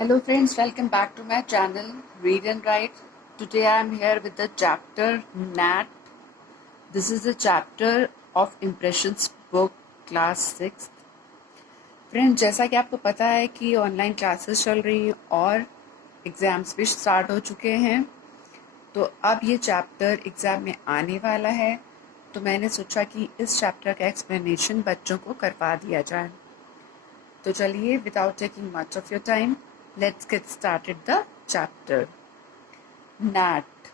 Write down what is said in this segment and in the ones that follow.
Hello friends, welcome back to my channel Read and Write. Today I am here with the chapter Nat. This is the chapter of Impressions book class 6th. Friends, जैसा कि आपको पता है कि online classes चल रही हैं और एग्ज़ाम्स भी स्टार्ट हो चुके हैं, तो अब ये चैप्टर एग्ज़ाम में आने वाला है, तो मैंने सोचा कि इस चैप्टर का एक्सप्लेनेशन बच्चों को करवा दिया जाए। तो चलिए, without taking much of your time, let's get started the chapter. Nat.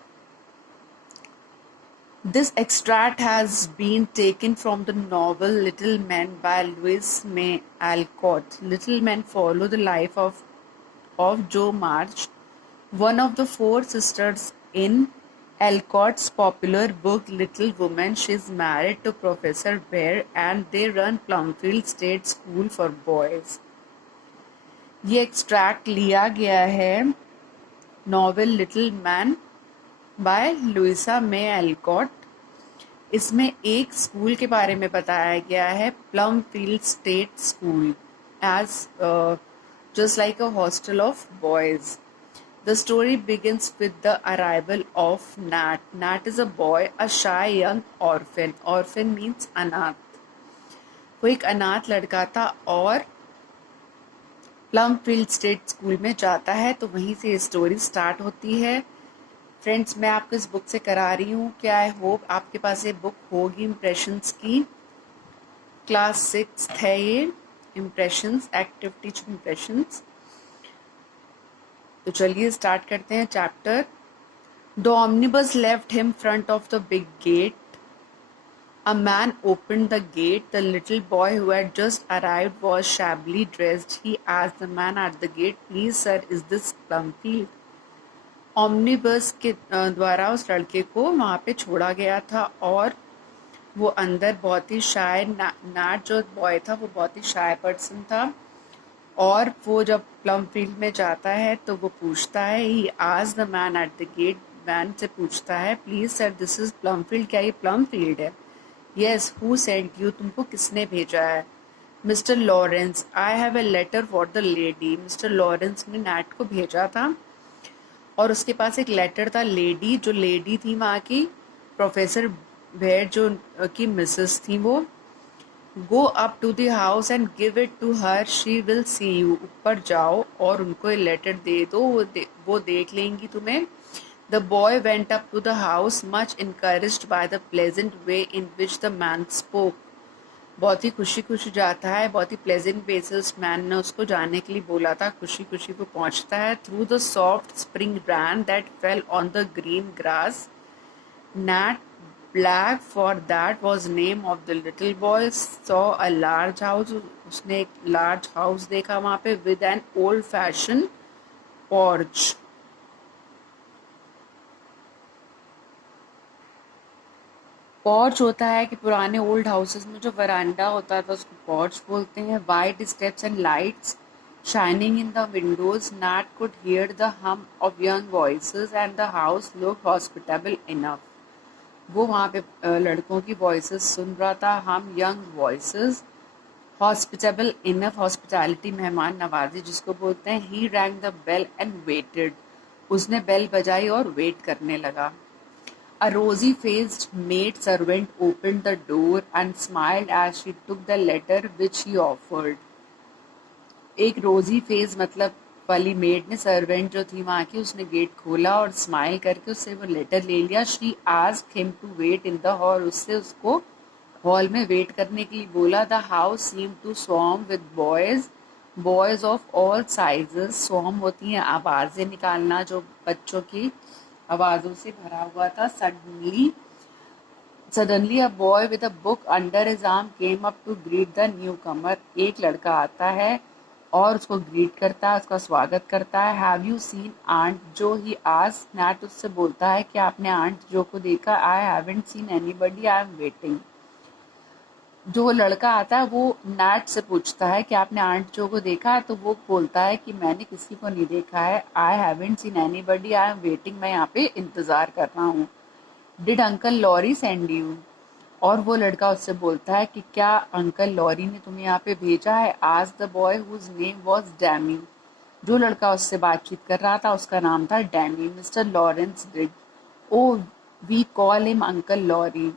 This extract has been taken from the novel Little Men by Louise May Alcott. Little Men follow the life of Jo March, one of the four sisters in Alcott's popular book Little Women. She is married to Professor Ware and they run Plumfield State School for Boys. ये extract लिया गया है novel little men by Louisa May Alcott. इसमें एक school के बारे में बताया गया है, Plumfield state school, as just like a hostel of boys. The story begins with the arrival of Nat. Nat is a boy, a shy young orphan. Orphan means अनाथ। वो एक अनाथ लड़का था और प्लमफील्ड स्टेट स्कूल में जाता है, तो वहीं से स्टोरी स्टार्ट होती है। फ्रेंड्स, मैं आपको इस बुक से करा रही हूँ कि आई होप आपके पास ये बुक होगी इम्प्रेशंस की। क्लास 6 है ये, इम्प्रेशंस, एक्टिव टीचिंग इम्प्रेशंस। तो चलिए स्टार्ट करते हैं chapter. The omnibus left him front of the big gate. A man opened the gate. The little boy who had just arrived was shabbily dressed. He asked the man at the gate, "Please, sir, is this Plumfield?" ऑमनिबस के द्वारा उस लड़के को वहाँ पे छोड़ा गया था और वो अंदर बहुत ही शाय, नाट जो बॉय था वो बहुत ही शाय पर्सन था, और वो जब प्लमफील्ड में जाता है तो वो पूछता है, he asked the man at the gate, man से पूछता है, "please sir, this is Plumfield, क्या ये प्लमफील्ड है?" "Yes, who sent you?" तुमको किसने भेजा है? "Mr. Lawrence, I have a letter for the lady." Mister Lawrence ने नैट को भेजा था और उसके पास एक लेटर था। लेडी, जो लेडी थी वहाँ की, प्रोफेसर वेयर जो की मिसेस थी, वो, "Go up to the house and give it to her, she will see you." ऊपर जाओ और उनको ये लेटर दे दो, वो देख लेंगी तुम्हें। The boy went up to the house, much encouraged by the pleasant way in which the man spoke. बहुत ही खुशी खुशी जाता है, बहुत ही प्लेजेंट वे से उस मैन ने उसको जाने के लिए बोला था। खुशी खुशी वो पहुंचता है। Through the soft spring rain that fell on the green grass, Nat, black for that was name of the little boy, saw a large house. उसने एक लार्ज हाउस देखा वहाँ पे, with an old fashioned porch. Porch होता है कि पुराने old houses में जो वरांडा होता था उसको पॉर्च बोलते हैं। White steps and lights shining in the windows. Nat could hear the hum of young voices and the house look hospitable enough. वो वहाँ पे लड़कों की वॉइसेस सुन रहा था, hum young voices, hospitable enough, hospitality, मेहमान नवाजी जिसको बोलते हैं. He rang the bell and waited. उसने बेल बजाई और वेट करने लगा. A rosy-faced maid servant opened the door and smiled as she took the letter which he offered. एक रोजी फेस मतलब वाली मेड ने, सर्वेंट जो थी वहाँ की, उसने गेट खोला और स्माइल करके उससे वो लेटर ले लिया. She asked him to wait in the hall. उससे उसको हॉल में वेट करने के लिए बोला. The house seemed to swarm with boys of all sizes. Swarm होती हैं आवाज़ें निकालना, जो बच्चों की आवाज़ों से भरा हुआ था. Suddenly a boy with a book under his arm came up to greet the newcomer. एक लड़का आता है और उसको ग्रीट करता है, उसका स्वागत करता है. Have you seen Aunt Jo? He asked. Nat उससे बोलता है कि आपने आंट जो को देखा? I haven't seen anybody, I am waiting. जो लड़का आता है वो नैट से पूछता है कि आपने आंट जो को देखा है? तो वो बोलता है कि मैंने किसी को नहीं देखा है. I haven't seen anybody, I am waiting, मैं यहाँ पे इंतज़ार कर रहा हूँ. Did uncle Laurie send you? और वो लड़का उससे बोलता है कि क्या अंकल लॉरी ने तुम्हें यहाँ पे भेजा है? आज the boy whose name was Demi. जो लड़का उससे बातचीत कर रहा था उसका नाम था Danny, mister Laurence Grigg. Oh we call him uncle Laurie.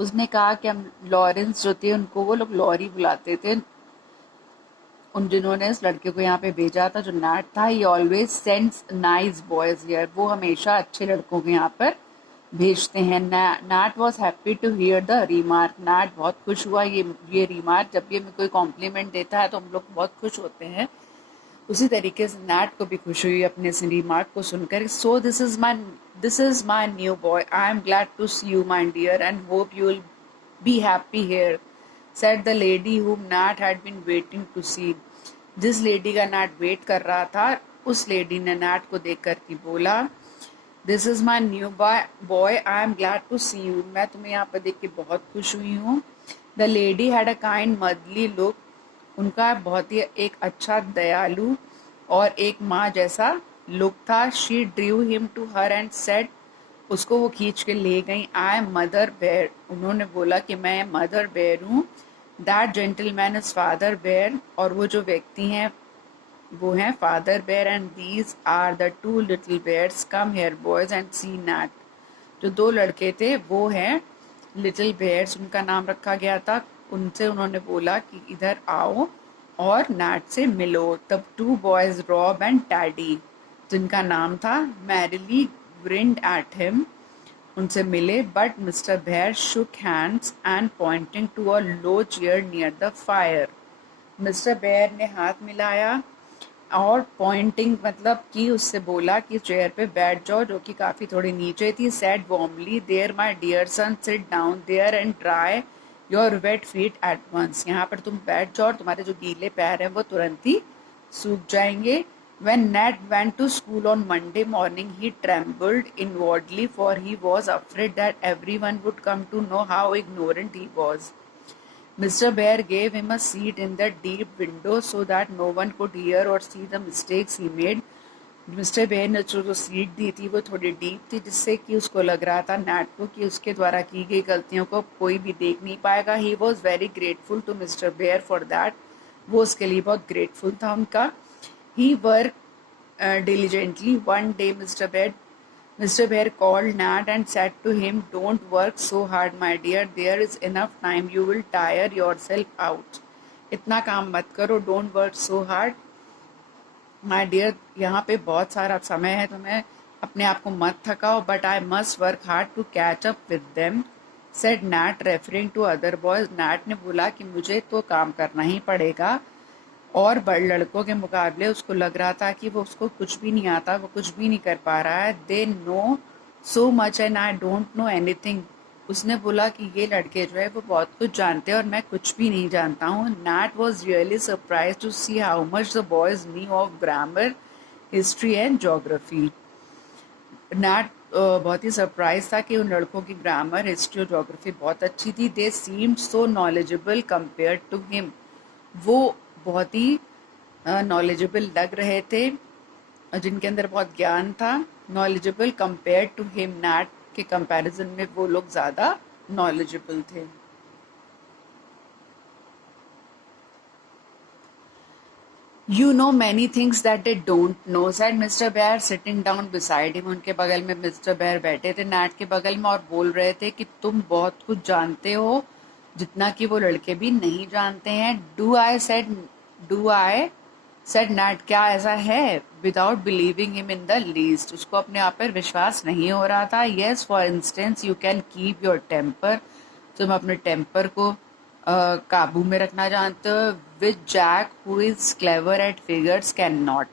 उसने कहा कि हम लॉरेंस जो थे उनको वो लोग लॉरी बुलाते थे। उन जिन्होंने इस लड़के को यहाँ पे भेजा था जो नैट था, he always sends nice boys here. वो हमेशा अच्छे लड़कों को यहाँ पर भेजते हैं। Nat was happy to hear the remark. नैट बहुत खुश हुआ ये रिमार्क। जब भी हमें कोई कॉम्प्लीमेंट देता है तो हम लोग बहुत खुश होते हैं। उसी तरीके से नैट को भी खुशी हुई अपने इस रिमार्क को सुनकर। So this is my new boy, I am glad to see you my dear and hope you will be happy here, said the lady whom Nat had been waiting to see. जिस lady का NAT wait कर रहा था उस lady ने NAT को देख कर के बोला, this is my new boy, I am glad to see you. मैं तुम्हें यहाँ पर देख के बहुत खुश हुई हूँ। The lady had a kind motherly look. उनका बहुत ही एक अच्छा दयालु और एक माँ जैसा लुक था। She drew him to her and said, उसको वो खींच के ले गई। I am Mother Bhaer. उन्होंने बोला कि मैं मदर बेयर हूँ। That gentleman is Father Bhaer. और वो जो व्यक्ति हैं वो हैं Father Bhaer. And these are the two little bears, come here boys and see Nat. जो दो लड़के थे वो हैं लिटिल बेयर्स, उनका नाम रखा गया था। उनसे उन्होंने बोला कि इधर आओ और नैट से मिलो। तब two boys Rob and Teddy, जिनका नाम था मैरिली, grinned at him, उनसे मिले। But Mr Bhaer shook hands and pointing to a low chair near the fire, Mr Bhaer ने हाथ मिलाया और पॉइंटिंग मतलब कि उससे बोला कि चेयर पे बैठ जाओ जो कि काफ़ी थोड़ी नीचे थी। Said warmly, there my dear son, sit down there and dry your wet feet at once. यहाँ पर तुम बैठ जाओ और तुम्हारे जो गीले पैर हैं वो तुरंत ही सूख जाएंगे। When Nat went to school on Monday morning, he trembled inwardly, for he was afraid that everyone would come to know how ignorant he was. Mr. Bear gave him a seat in the deep window so that no one could hear or see the mistakes he made. Mr Bhaer ने जो seat दी थी वो थोड़ी deep थी, जिससे कि उसको लग रहा था नैट को कि उसके द्वारा की गई गलतियों को कोई भी देख नहीं पाएगा। He was very grateful to Mr Bhaer for that. वो उसके लिए बहुत ग्रेटफुल था उनका। He worked diligently. One day, Mr. Bear called Nat and said to him, "Don't work so hard, my dear. There is enough time. You will tire yourself out." इतना काम मत करो. Don't work so hard, my dear. यहाँ पे बहुत सारा समय है, तुम्हें अपने आप को मत थकाओ. But I must work hard to catch up with them, said Nat, referring to other boys. Nat ने बोला कि मुझे तो काम करना ही पड़ेगा और बड़े लड़कों के मुकाबले उसको लग रहा था कि वो उसको कुछ भी नहीं आता, वो कुछ भी नहीं कर पा रहा है। They know so much and I don't know anything. उसने बोला कि ये लड़के जो है वो बहुत कुछ जानते हैं और मैं कुछ भी नहीं जानता हूँ। Nat was really surprise to see how much the boys knew of grammar, history and geography. Nat बहुत ही सरप्राइज था कि उन लड़कों की ग्रामर, हिस्ट्री और जोग्राफी बहुत अच्छी थी। They seemed so knowledgeable compare to him. वो बहुत ही नॉलेजेबल लग रहे थे, जिनके अंदर बहुत ज्ञान था। Knowledgeable compare to him, Nat के कंपैरिजन में वो लोग ज़्यादा नॉलेजेबल थे। You know many things that they don't know, said Mr. Bear sitting down beside him. उनके बगल में मिस्टर बेयर बैठे थे नैट के बगल में और बोल रहे थे कि तुम बहुत कुछ जानते हो जितना कि वो लड़के भी नहीं जानते हैं। डू आई सेड नैट, क्या ऐसा है? Without believing him in the least, उसको अपने आप पर विश्वास नहीं हो रहा था। Yes, for instance you can keep your temper, तुम अपने टेम्पर को काबू में रखना जानते हो। With Jack who is clever at figures can not,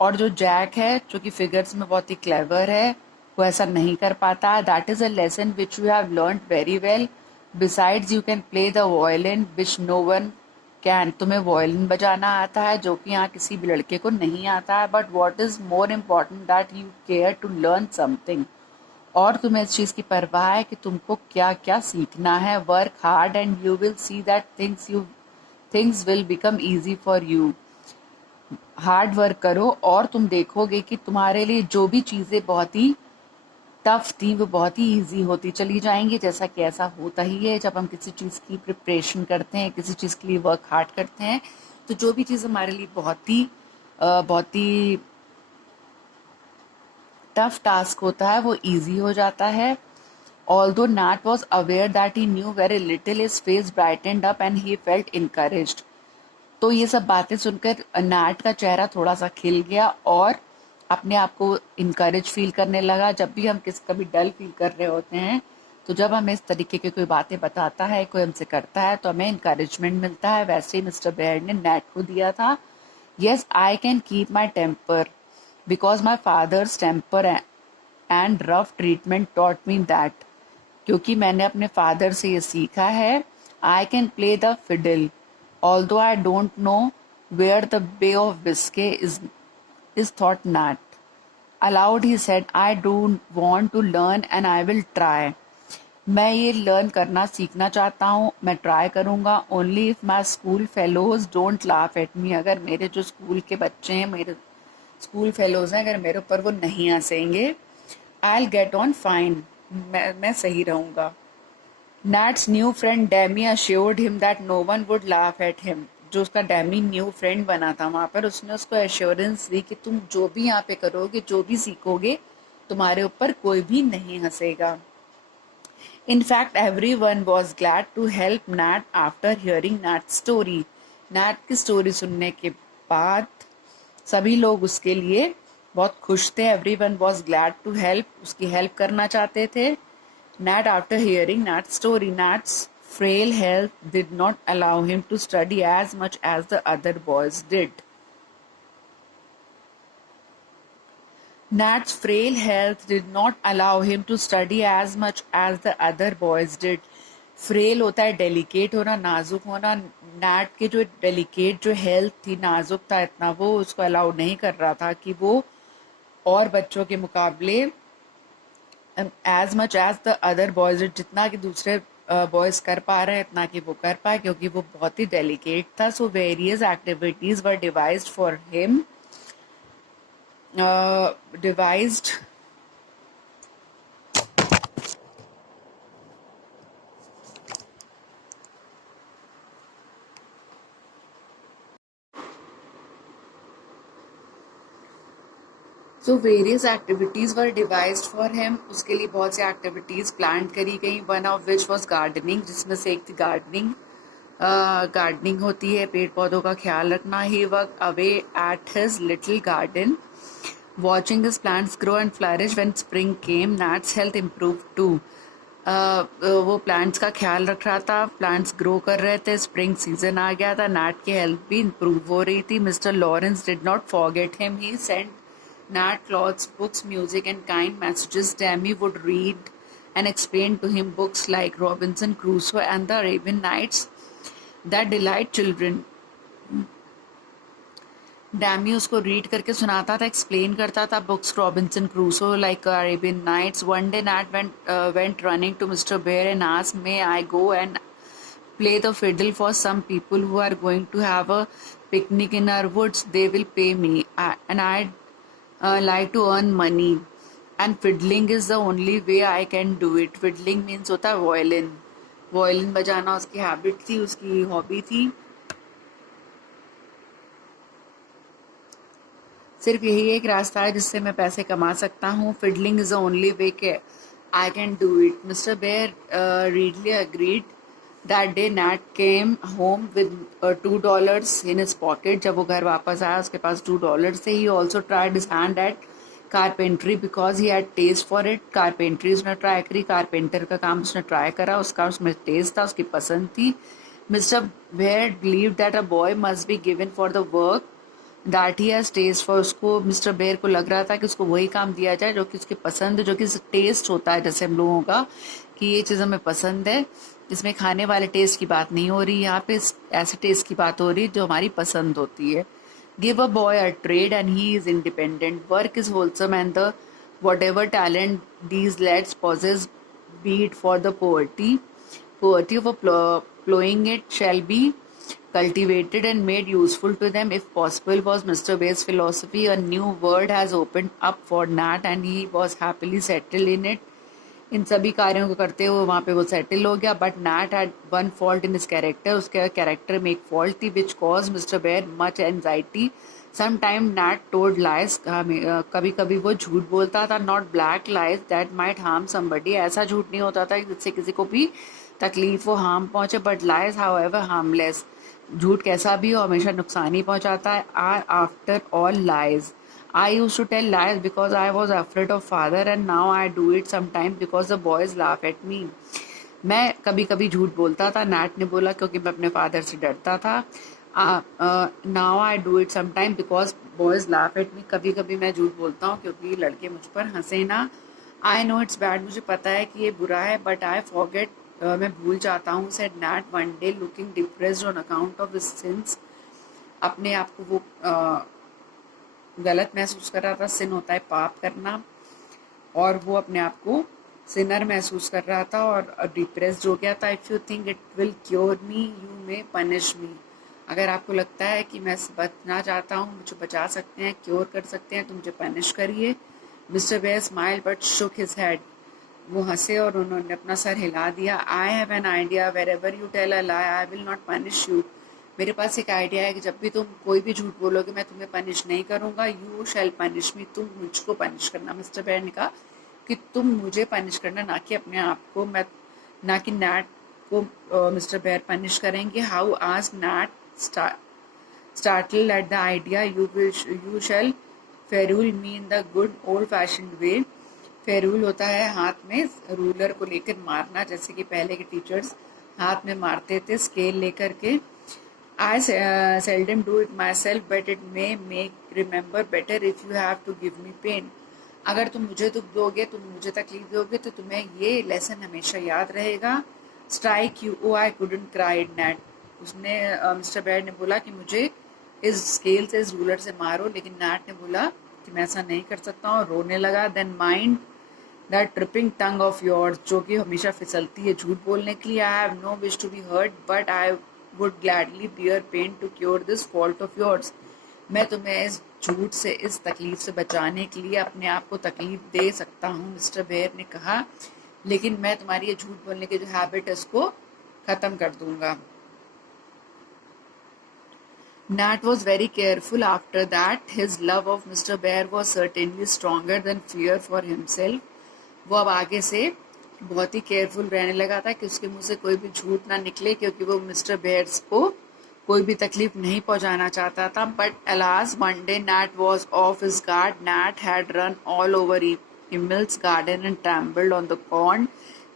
और जो जैक है जो कि फिगर्स में बहुत ही क्लेवर है वो ऐसा नहीं कर पाता। That is a lesson which you have learn very well. Besides you can play the violin which no one can, तुम्हें वायलिन बजाना आता है जो कि यहाँ किसी भी लड़के को नहीं आता है। But what is more important that you care to learn something, और तुम्हें इस चीज़ की परवाह है कि तुमको क्या क्या सीखना है। Work hard and you will see that things will become easy for you. Hard work करो और तुम देखोगे कि तुम्हारे लिए जो भी चीज़ें बहुत ही टफ थी वो बहुत ही ईजी होती चली जाएंगी। जैसा कि ऐसा होता ही है जब हम किसी चीज़ की प्रिपरेशन करते हैं, किसी चीज़ के लिए वर्क हार्ड करते हैं, तो जो भी चीज़ हमारे लिए बहुत ही बहुत ही टफ टास्क होता है वो इजी हो जाता है. Although Nat was aware that he knew very little, his face brightened up and he felt encouraged. तो ये सब बातें सुनकर नैट का चेहरा थोड़ा सा खिल गया और अपने आप को इनकरेज फील करने लगा. जब भी हम कभी डल फील कर रहे होते हैं तो जब हमें इस तरीके की कोई बातें बताता है, कोई हमसे करता है, तो हमें इनकरेजमेंट मिलता है. वैसे ही मिस्टर बेयर ने नैट को दिया था. Yes, I can keep my temper because my father's temper and rough treatment taught me that. क्योंकि मैंने अपने फादर से ये सीखा है. I can play the fiddle although I don't know where the Bay of Biscay is thought Nat. Aloud he said, I don't want to learn and I will try. मैं ये learn करना सीखना चाहता हूँ, मैं ट्राई करूँगा. Only if my school fellows don't laugh at me. अगर मेरे जो स्कूल के बच्चे हैं, मेरे स्कूल फेलोज हैं, अगर मेरे ऊपर वो नहीं हंसेंगे, I will get on fine. मैं सही रहूँगा. Nat's new friend Demi assured him that no one would laugh at him. जो उसका डेमी न्यू फ्रेंड बना था वहाँ पर, उसने उसको एश्योरेंस दी कि तुम जो भी यहाँ पे करोगे, जो भी सीखोगे, तुम्हारे ऊपर कोई भी नहीं हंसेगा. In fact, everyone was glad to help Nat after hearing Nat's story. Nat की स्टोरी सुनने के बाद सभी लोग उसके लिए बहुत खुश थे. Everyone was glad to help. उसकी हेल्प करना चाहते थे. Nat, after hearing Nat's story, Nat's frail health did not allow him to study as much as the other boys did. Nat's frail health did not allow him to study as much as the other boys did. Frail होता है delicate होना, नाजुक होना. NAT की जो delicate जो health थी, नाजुक था इतना, वो उसको अलाउ नहीं कर रहा था कि वो और बच्चों के मुकाबले as much as the other boys, जितना कि दूसरे बॉयज कर पा रहे हैं इतना कि वो कर पाए, क्योंकि वो बहुत ही डेलिकेट था. So various activities were devised for him. Devised so various activities were devised for him. उसके लिए बहुत सी एक्टिविटीज़ प्लान करी गई. One of which was gardening, जिसमें से एक थी गार्डनिंग. गार्डनिंग होती है पेड़ पौधों का ख्याल रखना. He work away at his little garden, watching his plants grow and flourish. When spring came, Nat's health improve too. वो प्लांट्स का ख्याल रख रहा था, प्लांट्स ग्रो कर रहे थे, स्प्रिंग सीजन आ गया था, नैट की हेल्थ भी इम्प्रूव हो रही थी. Mr Laurence did not forget him. He sent Nat clothes, books, music, and kind messages. Demi would read and explain to him books like Robinson Crusoe and the Arabian Nights that delight children. Demi उसको read करके सुनाता था, explain करता था books, Robinson Crusoe, like Arabian Nights. One day Nat went running to Mr. Bear and asked, "May I go and play the fiddle for some people who are going to have a picnic in our woods? They will pay me, and I'd like to earn money, and fiddling is the only way I can do it." Fiddling means होता है violin. Violin बजाना उसकी habit थी, उसकी hobby थी. सिर्फ यही एक रास्ता है जिससे मैं पैसे कमा सकता हूँ. Fiddling is the only way के I can do it. Mister Bhaer readily agreed. That day Nat came home with $2 in his pocket. जब वो घर वापस आया उसके पास $2 थे. He also tried his hand at carpentry because he had taste for it. Carpentry उसने try करी, carpenter का काम उसने ट्राई करा, उसका उसमें टेस्ट था, उसकी पसंद थी. Mr. Bear believed that a boy must be given for the work that he has taste for. उसको मिस्टर बेयर को लग रहा था कि उसको वही काम दिया जाए जो कि उसकी पसंद है, जो कि टेस्ट होता है, जैसे हम लोगों का कि ये चीज़ हमें पसंद है. इसमें खाने वाले टेस्ट की बात नहीं हो रही, यहाँ पे ऐसे टेस्ट की बात हो रही है जो हमारी पसंद होती है. Give a boy a trade and he is independent. Work is wholesome and the whatever talent these lads possess be it for the poverty of plowing it shall be cultivated and made useful to them if possible, was Mr. Bear's philosophy. A new world has opened up for Nat and he was happily settled in it. इन सभी कार्यों को करते हुए वहाँ पे वो settle हो गया. But Nat had one fault in his character. उसके कैरेक्टर में एक फॉल्ट थी which cause Mr Bhaer much anxiety. Sometime Nat told lies. कभी कभी वो झूठ बोलता था. Not black lies that might harm somebody. ऐसा झूठ नहीं होता था जिससे किसी को भी तकलीफ हो, हार्म पहुंचे. But lies, however harmless. झूठ कैसा भी हो हमेशा नुकसान ही पहुंचाता है. Are after all lies. I used to tell lies because I was afraid of father, and now I do it sometimes because the boys laugh at me. मैं कभी कभी झूठ बोलता था, नैट ने बोला, क्योंकि मैं अपने फादर से डरता था. Now I do it sometime because boys laugh at me. कभी कभी मैं झूठ बोलता हूँ क्योंकि लड़के मुझ पर हंसे ना. I know it's bad. मुझे पता है कि ये बुरा है. But I forget. मैं भूल जाता हूँ. Said Nat one day looking depressed on account of his sins. अपने आप को वो गलत महसूस कर रहा था. सिन होता है पाप करना, और वो अपने आप को सिनर महसूस कर रहा था और डिप्रेस्ड हो गया था. If you think it will cure me you may punish me. अगर आपको लगता है कि मैं बचना चाहता हूँ, मुझे बचा सकते हैं, क्योर कर सकते हैं, तो मुझे पनिश करिए. Mr Bhaer smile but shook his head. वो हंसे और उन्होंने अपना सर हिला दिया. I have an idea. Whenever you tell a lie I will not punish you. मेरे पास एक आइडिया है कि जब भी तुम कोई भी झूठ बोलोगे मैं तुम्हें पनिश नहीं करूंगा. You shall punish me. तुम मुझको पनिश करना. मिस्टर बेयर ने कहा कि तुम मुझे पनिश करना, ना कि अपने आप को. मैं ना कि नैट को मिस्टर बेयर पनिश करेंगे. हाउ आज NAT startled at the idea. You shall ferule me in the good old fashioned way. Ferrule होता है हाथ में रूलर को लेकर मारना, जैसे कि पहले के टीचर्स हाथ में मारते थे स्केल लेकर के. I seldom do it myself, but it may make remember better if you have to give me pain. अगर तुम मुझे दुख दोगे, तुम मुझे तकलीफ दोगे, तो तुम्हें ये लेसन हमेशा याद रहेगा. Strike you. Oh I couldn't cried Nat. उसने मिस्टर बेयर ने बोला कि मुझे इस स्केल से, इस रूलर से मारो, लेकिन नैट ने बोला कि मैं ऐसा नहीं कर सकता हूँ. रोने लगा. Then mind that tripping tongue of yours, जो कि हमेशा फिसलती है झूठ बोलने के लिए. I have no wish to be hurt but I would gladly bear pain to cure this fault of yours. मैं तुम्हें इस झूठ से, इस तकलीफ से बचाने के लिए अपने आप को तकलीफ दे सकता हूँ. मिस्टर बेयर ने कहा, लेकिन मैं तुम्हारी ये झूठ बोलने की जो हैबिट है उसको ख़त्म कर दूंगा. Nat was very careful after that. His love of Mr. Bear was certainly stronger than fear for himself. वो अब आगे से बहुत ही केयरफुल रहने लगा था कि उसके मुंह से कोई भी झूठ ना निकले, क्योंकि वो मिस्टर बेयर्स को कोई भी तकलीफ नहीं पहुंचाना चाहता था. But alas, one day Nat was off his guard. Nat had run all over Emil's garden and trampled on the pond.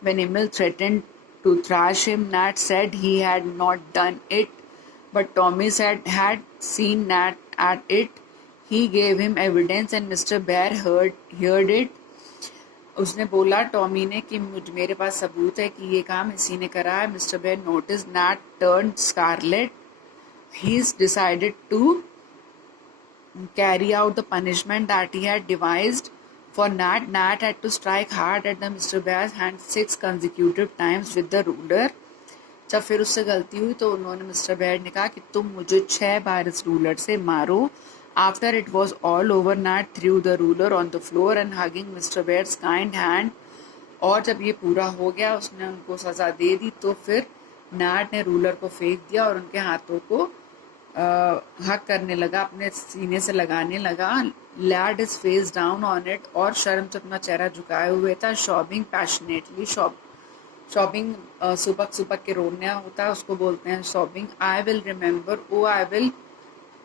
When Emil threatened to thrash him, Nat said he had not done it. But Tommy had seen Nat at it. He gave him evidence and Mr. Bear heard it. उसने बोला Tommy ने कि मेरे पास सबूत है कि ये काम इसी ने करा है. Mr Bhaer notice Nat turn scarlet. He decided to carry out the punishment that he had devised for Nat. Nat had to strike hard at the Mr Bhaer's hand 6 consecutive times with the ruler. जब फिर उससे गलती हुई तो उन्होंने mister Bhaer ने कहा कि तुम मुझे 6 बार इस रूलर से मारो. After it was all over Nat threw the ruler on the floor and hugging Mr Bhaer's kind hand. और जब ये पूरा हो गया, उसने उनको सज़ा दे दी, तो फिर नैट ने रूलर को फेंक दिया और उनके हाथों को हक करने लगा, अपने सीने से लगाने लगा. Laid his face down on it, और शर्म से अपना चेहरा झुकाए हुए था. शॉबिंग पैशनेटली. शॉबिंग सुबक सुबक के रोना होता है, उसको बोलते हैं sobbing. I will remember. Oh I will.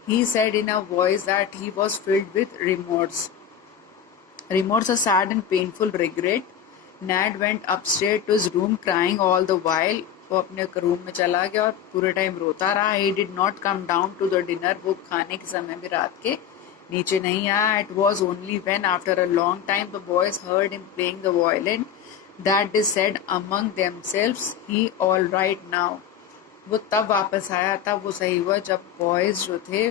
He said in a voice that he was filled with remorse. Remorse a sad and painful regret. Nat went upstair to his room crying all the while. वो अपने room में चला गया और पूरे time रोता रहा. He did not come down to the dinner. वो खाने के समय भी रात के नीचे नहीं आया. It was only when after a long time the boys heard him playing the violin that they said among themselves, he all right now. वो तब वापस आया, तब वो सही हुआ जब बॉयज जो थे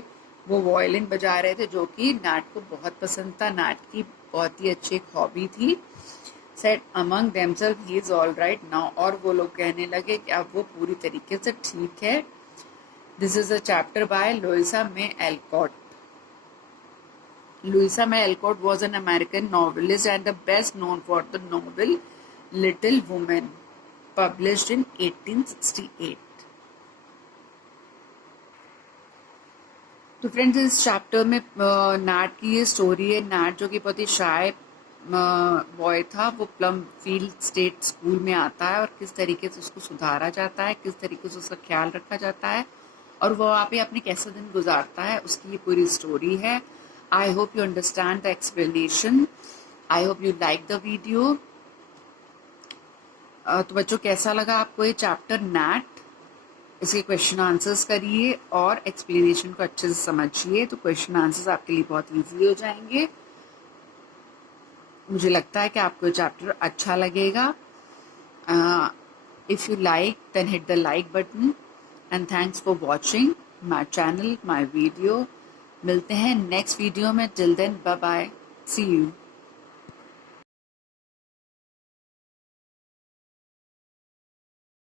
वो वायलिन बजा रहे थे, जो कि नैट को बहुत पसंद था. नैट की बहुत ही अच्छी एक हॉबी थी. said among themselves, he is all right now. और वो लोग कहने लगे कि अब वो पूरी तरीके से ठीक है. This is a chapter by Louisa May Alcott. Louisa May Alcott was an American novelist and the best known for the novel Little Women, published in 1868. तो फ्रेंड्स इस चैप्टर में नैट की ये स्टोरी है। नैट जो कि बहुत ही शाय boy था, वो प्लम फील्ड स्टेट स्कूल में आता है और किस तरीके से उसको सुधारा जाता है, किस तरीके से उसका ख्याल रखा जाता है और वो वहाँ पे अपने कैसे दिन गुजारता है, उसकी ये पूरी स्टोरी है। I hope you understand the explanation. I hope you like the video. तो बच्चों कैसा लगा आपको ये चैप्टर नैट? इसके क्वेश्चन आंसर्स करिए और एक्सप्लेनेशन को अच्छे से समझिए, तो क्वेश्चन आंसर्स आपके लिए बहुत इजी हो जाएंगे। मुझे लगता है कि आपको ये चैप्टर अच्छा लगेगा। If you like then hit the like button and thanks for watching my channel, my video. मिलते हैं नेक्स्ट वीडियो में। Till then bye bye, see you.